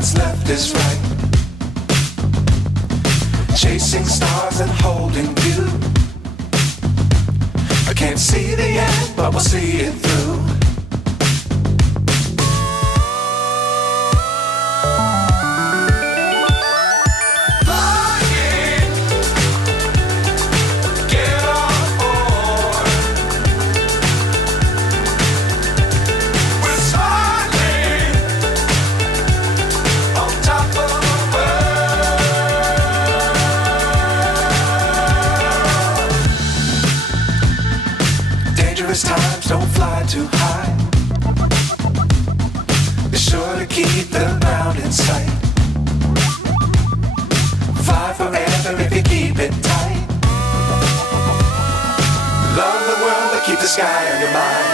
what's left is right. Chasing stars and holding you. I can't see the end, but we'll see it through. Times don't fly too high. Be sure to keep the ground in sight. Fly forever if you keep it tight. Love the world, but keep the sky on your mind.